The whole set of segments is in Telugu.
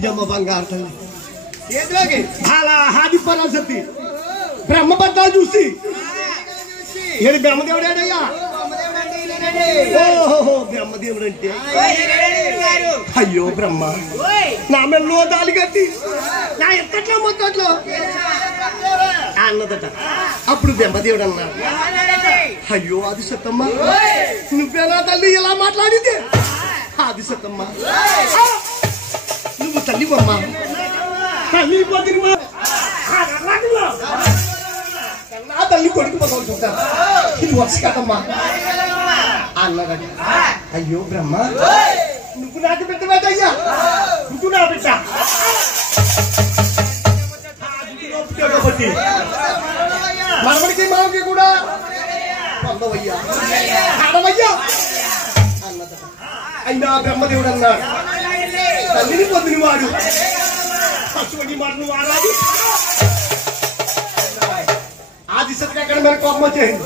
నిజమ్మ బంగారు తల్లి అలా హాది పరాశక్తి బ్రహ్మబద్ధాలు చూసి ఏడు బ్రహ్మదేవుడేడయ్యా ఓహో బ్రహ్మదేవుడు అంటే అయ్యో బ్రహ్మ నా మెల్లో దాలి కట్టి నా ఎత్తట్లో మొత్తట్లో అన్నదట అప్పుడు బ్రహ్మదేవుడు అన్నాడు అయ్యో ఆది సత్తమ్మ నువ్వేనా తల్లి ఇలా మాట్లాడింది ఆది సత్తమ్మ నువ్వు తల్లివమ్మా తల్లి నా తల్లి కొడుకు పదవులు చూస్తా ఇది వర్ష కదమ్మా అన్నదట అయ్యో బ్రహ్మ నువ్వు నాకు పెట్టవేటయ్యా నువ్వు నా బిడ్డ కాబట్టి మనవడికి మామకి కూడా పొందవయ్యా ఆడవయ్యా అన్నదట అయినా బ్రహ్మదేవుడు అన్నాడు తల్లిని పొందిన వాడు పశువుని మాటను వాడాలి ఆ దిశకి అక్కడ మన కోపం వచ్చేయండి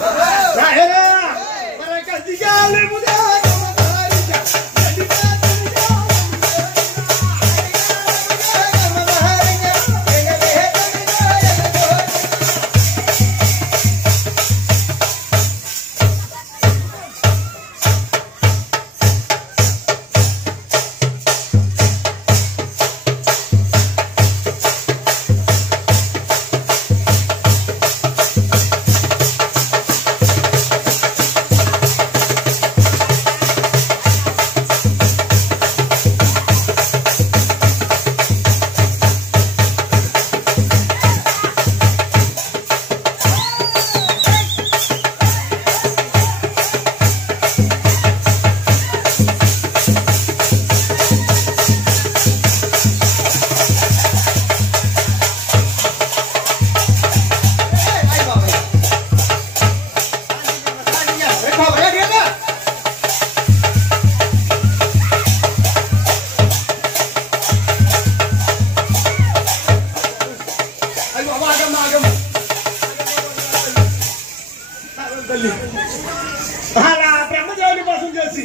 అలా బ్రహ్మదేవుని కోసం చేసి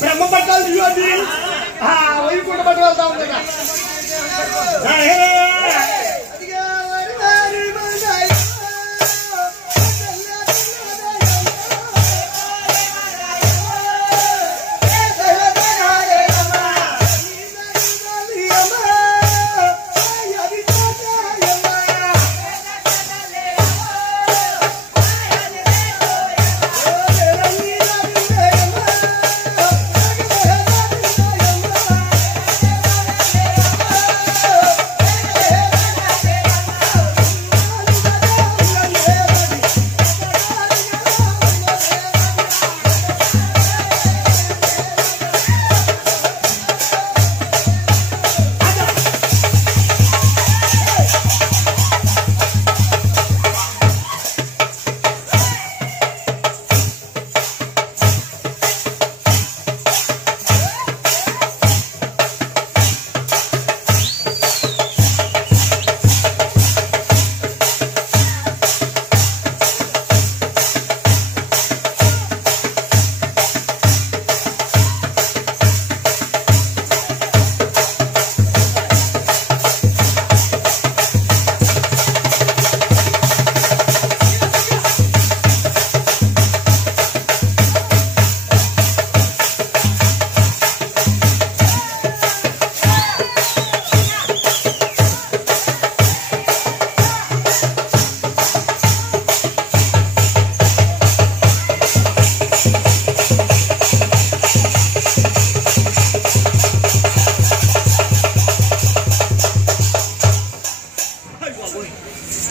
బ్రహ్మ పట్టాలు తీయండి వైకుంఠ పట్టు వెళ్తా ఉందా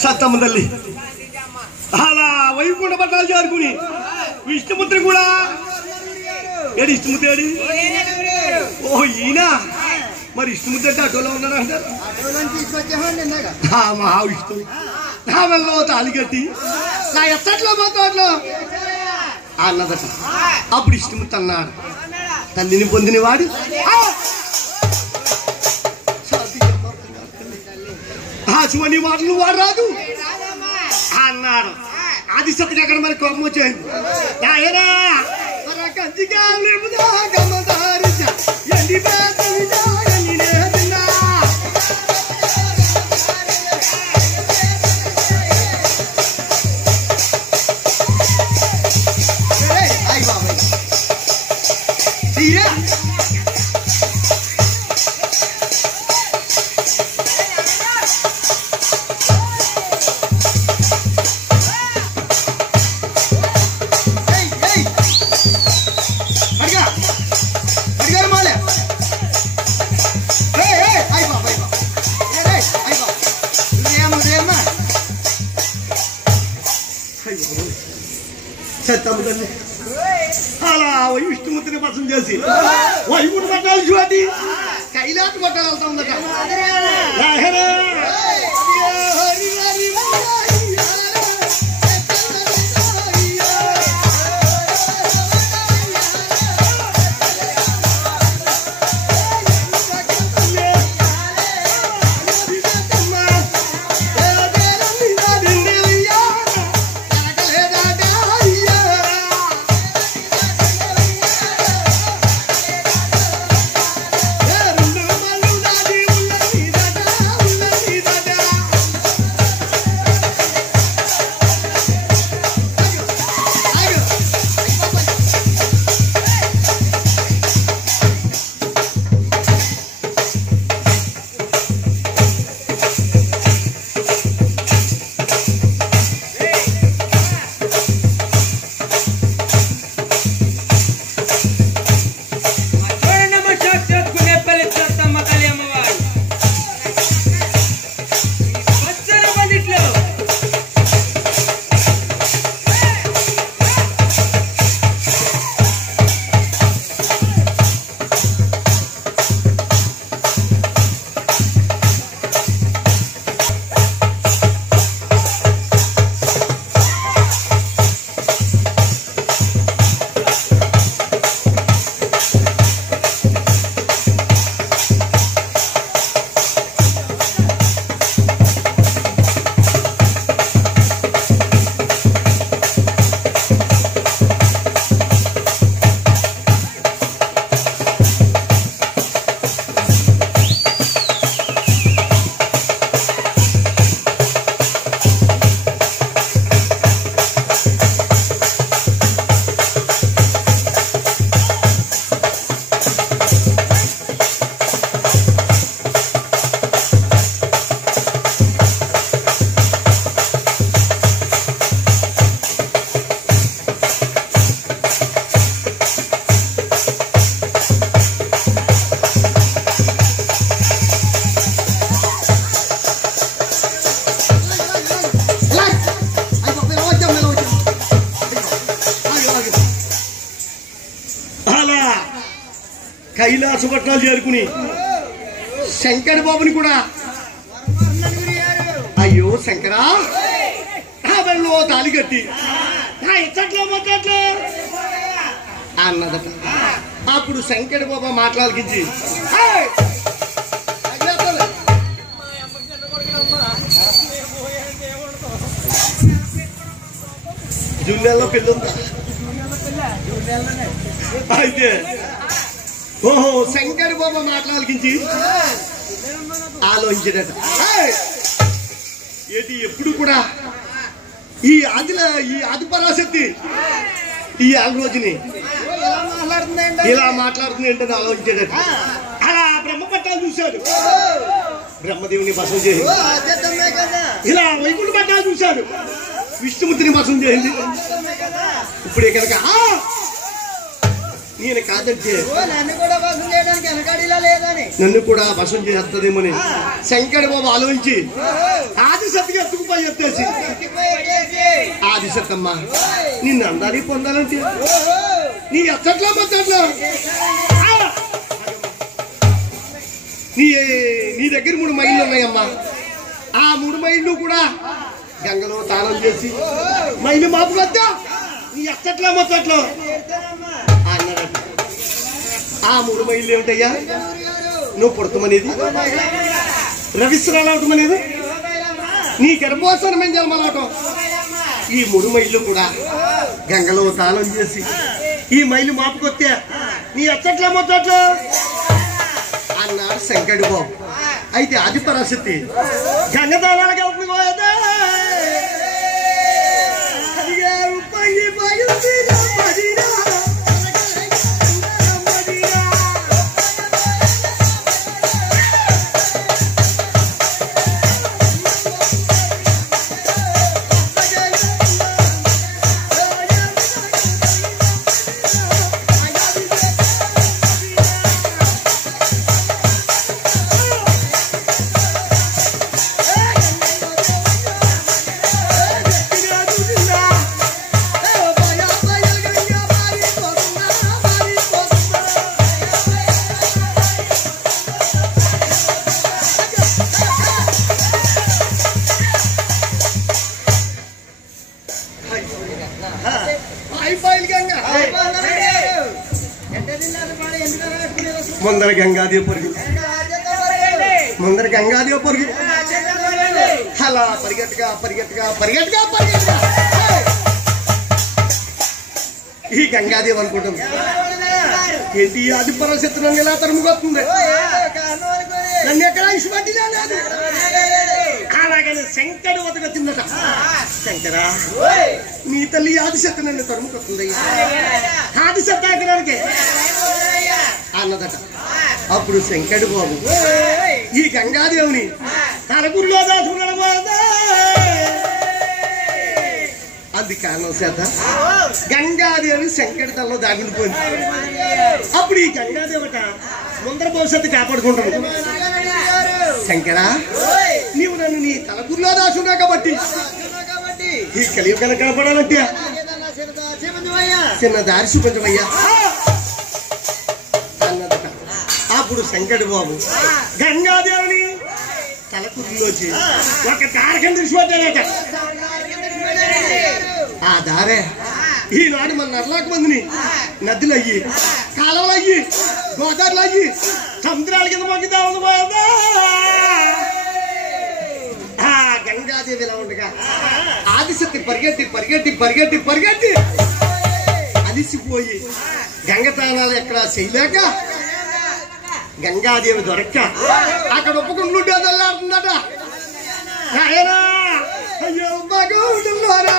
సత్తమ్మ తల్లి అలా వైకుంఠ పట్టాలు చేరుకుని విష్ణుపుత్రి కూడా ఏడు ఇష్టముద్రి ఏడి ఓ ఈయన మరి ఇష్టముద్రి అంటే అటోలో ఉన్నాడు అంటారు మహావిష్ణువు నా వల్ల తాలి కట్టి నా ఎత్తట్లో పోతాట్లో అన్నదట అప్పుడు ఇష్టముద్రి అన్నాడు తల్లిని పొందినవాడు శివని మాటలు వాడు రాదు అన్నాడు ఆది సత్తుగా అక్కడ మరి కోపం వచ్చేది కంచిగా అలా విష్ణుమూర్తిని పసం చేసి వైకుంఠ పట్టాలు చూడండి కైలాస పట్టాలు వెళ్తా ఉందట. కైలాస పట్టాలు చేరుకుని శంకర బాబుని కూడా అయ్యో శంకరా బడిలో తాలి కట్టి ఇచ్చట్లో మొత్తట్లో అన్నదట. అప్పుడు శంకర బాబా మాట్లాడికించి జూనియర్లో పెళ్ళి ఉందా అయితే ఓహో శంకర బాబా మాట్లాడికించి ఆలోచించడట. ఏంటి ఎప్పుడు కూడా ఈ ఆది పరాశక్తి ఈ రోజుని ఇలా మాట్లాడుతుంది ఏంటని ఆలోచించాడట. అలా బ్రహ్మ పట్టాలు చూశాడు, బ్రహ్మదేవుని భస్మం చేసి ఇలా వైకుంఠ పట్టాలు చూశాడు, విష్ణుమూర్తిని భస్మం చేసింది. ఇప్పుడే కనుక నేను కాదంటే నన్ను కూడా భస్మం చేస్తుందేమని శంకర బాబు ఆలోచించి ఆదిశక్తికి ఎత్తుకుపోయి ఎత్తేసి ఆదిశక్తమ్మ నిన్ను అందాన్ని పొందాలంటే నీ ఎచ్చట్లో మొత్తట్లో నీ దగ్గర 3 మైళ్ళు ఉన్నాయమ్మా. ఆ 3 మైళ్ళు కూడా గంగలో తానం చేసి మైలు మాపుకొద్దా నీ ఎచ్చట్లో మొత్తట్లో అన్నాడట. ఆ 3 మైళ్ళు ఏమిటయ్యా? నువ్వు పుడతామనేది, రవిశ్రాలు అవటమనేది, నీ గర్భోత్సవం జన్మలవటం. ఈ 3 మైళ్ళు కూడా గంగలో తానం చేసి ఈ మైలు మాపుకొత్తే నీ ఎచ్చట్లో మొత్తట్లో అన్నాడు శంకరుడు బాబు. అయితే ఆది పరాశక్తి గంగదానాలకు వెళ్తుంది పోయేదా అడిగారు పై అయిపోయి గంగ ముందర గంగాదేవి పొరుగు ముందర గంగాదేవి పొరుగు అలా పరిగెట్టుగా పరిగెట్టుగా పరిగెట్టుగా పరిగెట్టుగా ఈ గంగాదేవి అనుకుంటుంది ఏంటి ఆది పరాశక్తి నన్ను ఎలా తరుముకొస్తుంది నన్ను ఎక్కడ ఇష్టపడి లేదు అలాగని శంకరుడు వదగతిందట శంకరా నీ తల్లి ఆదిశక్తి నన్ను తరుముకొస్తుంది ఆదిశక్తి ఆగడానికి అన్నదట అప్పుడు శంకరుడు బాబు ఈ గంగాదేవిని తన గురిలో దాచుకున్నాడు అది కారణం చేత గంగాదేవి శంకరుడి తలలో దాగుండిపోయింది అప్పుడు ఈ గంగాదేవట ముందర భవిష్యత్తు కాపాడుకుంటాను శంకరా నీవు నన్ను నీ తల గురిలో దాచున్నా కాబట్టి ఈ కలియుగం కాపాడాలంటే చిన్న దారి చూపించమయ్యా అన్నదట అప్పుడు శంకరుడు బాబు గంగాదేవిని తల గురిలోచి ఒక తారకం తెలిసిపోతాడట ఆ దారే ఈనాడు మన నర్లాకు మందిని నదులు అయ్యి కాలువలు అయ్యి గోదావరిలు అయ్యి సముద్రాల కింద మొగ్గుతా ఉంది ఆ గంగాదేవి ఎలా ఉండగా ఆదిశక్తి పరిగెట్టి పరిగెట్టి పరిగెట్టి పరిగెట్టి అలిసిపోయి గంగ తానాలు ఎక్కడ చేయలేక గంగాదేవి దొరక్క అక్కడ ఒప్పుకుంటుంటే అదల్లాడుతుందట అయ్యో బాగుంటున్నారా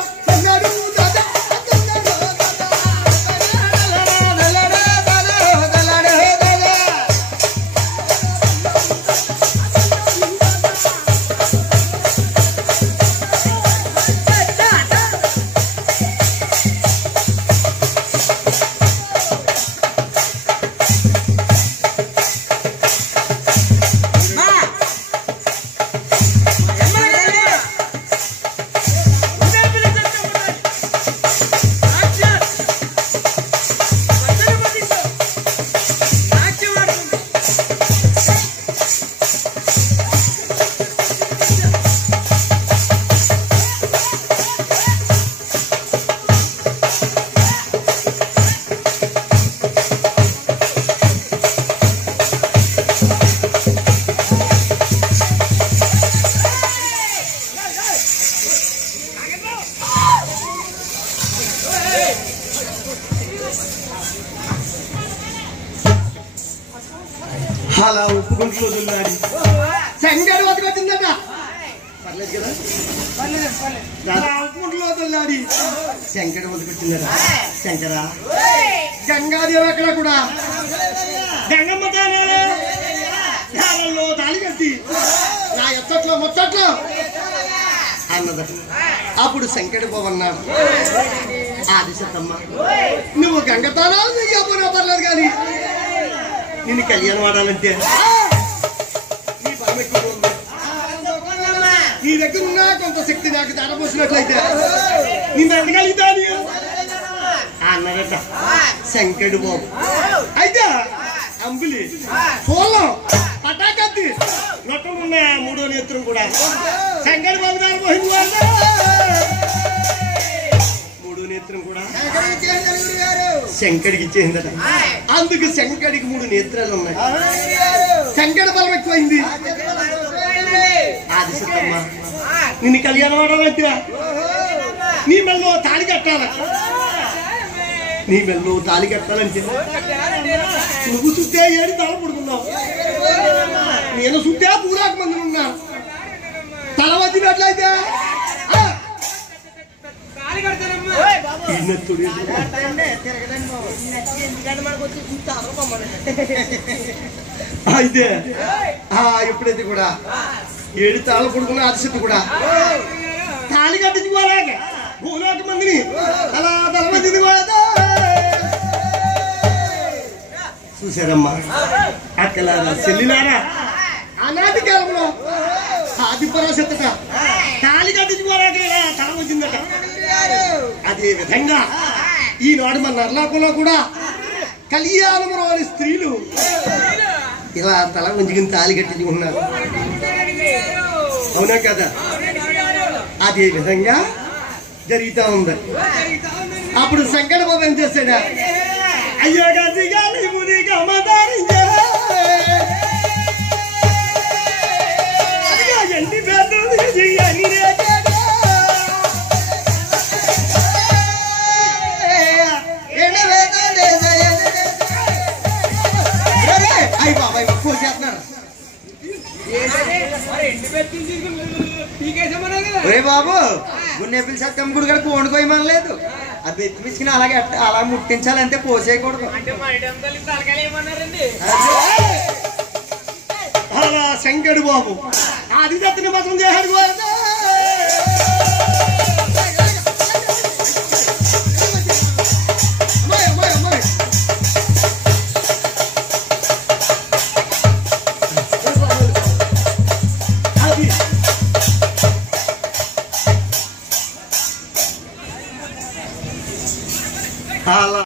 అలా ఒప్పుకుంటూ వదిలినాడు శంకరుడు వదిలిందట పర్లేదు కదా అలా ఒప్పుకుంటూ వదిలినాడు శంకరుడు వదిలిపెట్టిందట శంకరా గంగాదేవి అక్కడ కూడా గంగమ్మ తాళాలలో తాళి కట్టి నా ఎత్తట్లో మొత్తట్లో అన్నదట అప్పుడు శంకరుడు బాబు అన్నాడు ఆదిశక్తమ్మ నువ్వు గంగ తాళాలు నీకు పర్లేదు కానీ నిన్ను కళ్యాణం ఆడాలంటే నీ బలం ఎక్కువ ఉంది నీ దగ్గర ఉన్న కొంత శక్తి నాకు దారపోసినట్లయితే నిన్ను అడగలిగితా అన్నారట శంకరుడు బాబు అయితే అంబులి పోలం పటాకత్తి నొట్టమున్న మూడో నేత్రం కూడా శంకరుడు బాబు దారపోయింది మూడో నేత్రం కూడా శంకరుడికి ఇచ్చేసిందట అందుకు శంకరుడికి 3 నేత్రాలు ఉన్నాయి శంకరుడు బలం ఎక్కువైంది ఆదిశక్తమ్మ నిన్ను కళ్యాణం ఆడాలంటే నీ మెల్లో తాళి కట్టాల నీ మెల్లో తాళి కట్టాలంటే నువ్వు చుట్టే 7 తల పడుకున్నావు నేను చుట్టే పూరాకు మంది ఉన్నా తల వచ్చినట్లయితే అయితే ఎప్పుడైతే కూడా 7 తాళ్ళు పడుకున్న ఆదిశక్తి కూడా తాళి కట్టించుకోలేక భూలోక మందిని అలా తలవచ్చింది చూసారమ్మా అక్కలారా చెల్లిలారా ఆనాటి కాలంలో ఆది పరాశక్తి తాళి కట్టించుకోలేక ఇలా తల వచ్చిందట అదే విధంగా ఈనాడు మన నర్లాకులో కూడా కళ్యాణంలోని స్త్రీలు ఇలా తల ఉంచుకుని తాళి కట్టించుకున్నారు అవునా కదా అదే విధంగా జరుగుతా ఉంది అప్పుడు శంకర బాబు ఏం చేశాడా అయ్యో గది గాలి ముని గమదారించే ఎన్ని పేదలు అని అయ్యి బాబాయ్ కోసేస్తున్నారు బాబు గున్నెపిల్ సత్యం గుడి కూడా వండుకోయమనలేదు అది ఎత్తిపించుకుని అలాగే అలా ముట్టించాలంటే కోసేయకూడదు అలా శంకరుడు బాబు అది దత్తిని మతం చేశాడు అలా